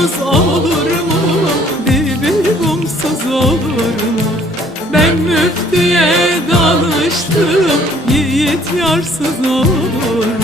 Onsuz olur mu? Dibim onsuz olur mu? Ben müftüye danıştım Yiğit yarsız olur mu?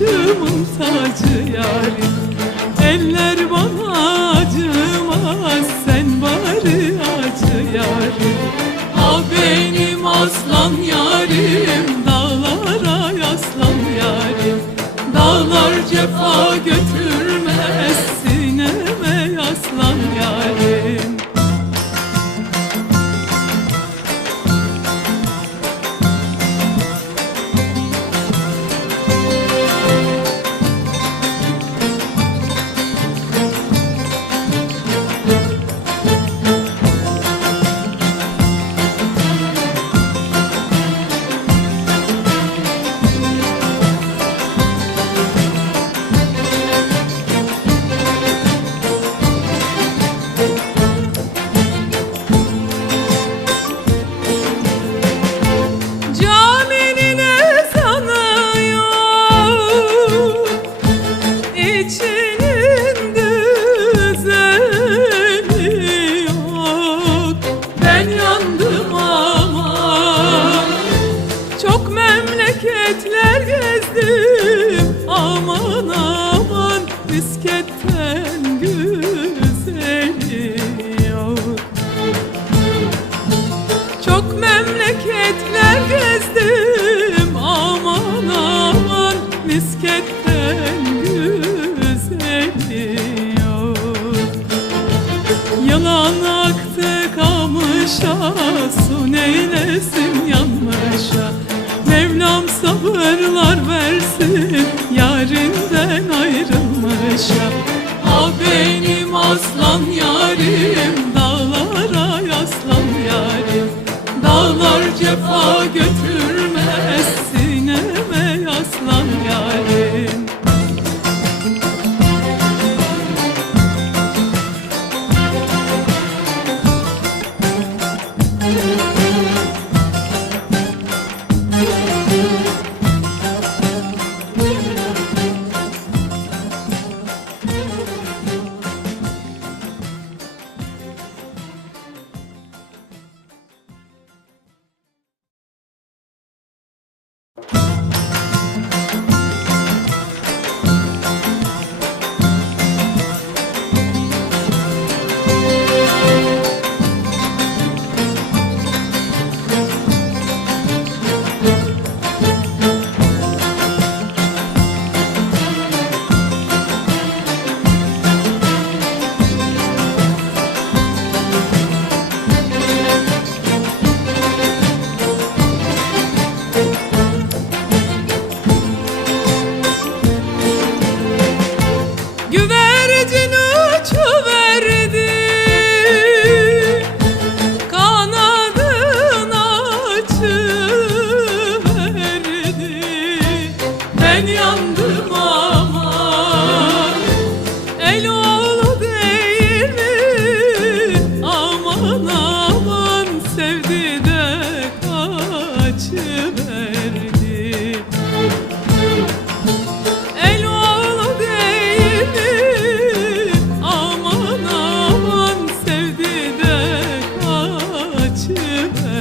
başımın tacı yarim. Eller bana acımaz sen bari acı yarim. Ah benim aslan yarim dağlara yaslan yarim. Dağlar cefa götür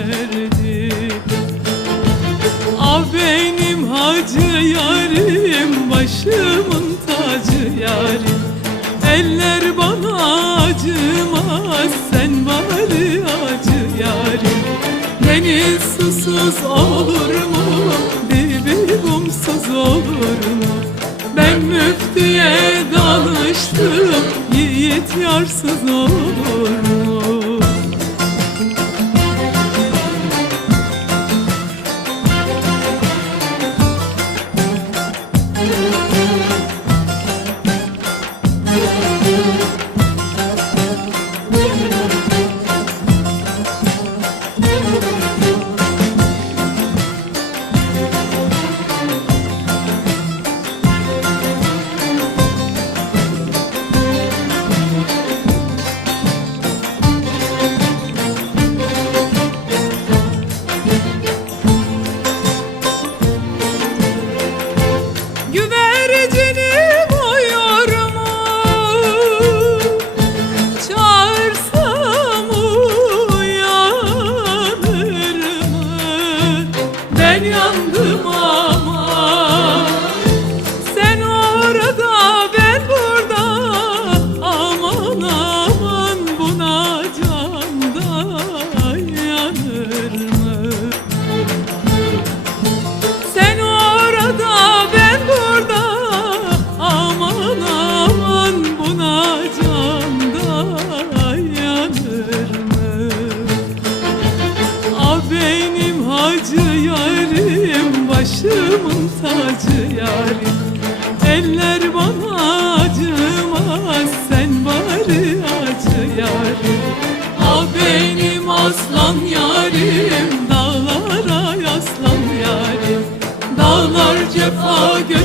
kaçıverdi Ah benim hacı yarim Başımın tacı yarim Eller bana acımaz Sen bari acı yarim Deniz susuz olur mu? Dibi kumsuz olur mu? Ben müftüye danıştım Yiğit yarsız olur mu? Dağlar cefa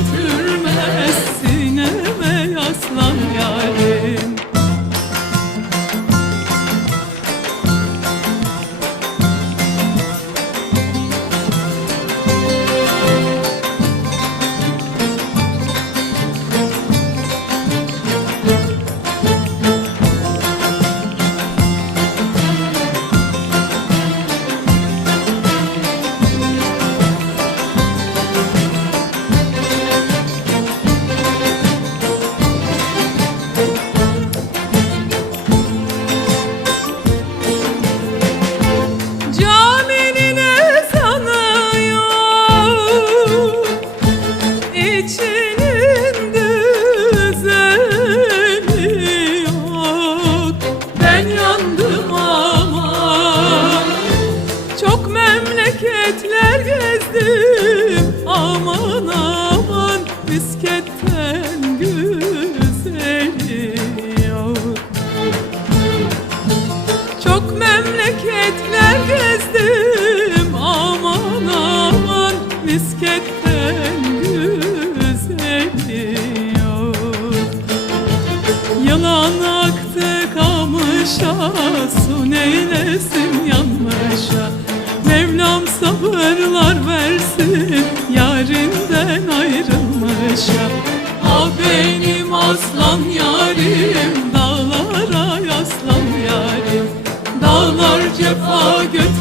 memleketler gezdim Aman aman misketten güzeli yok çok memleketler gezdim aman aman misketten güzeli yok Yılan aktı kamışa su neylesin yanmışa Mevlam sabırlar versin Yarinden ayrılmışa Ah benim aslan yarim Dağlara yaslan yarim. Dağlar cefa götür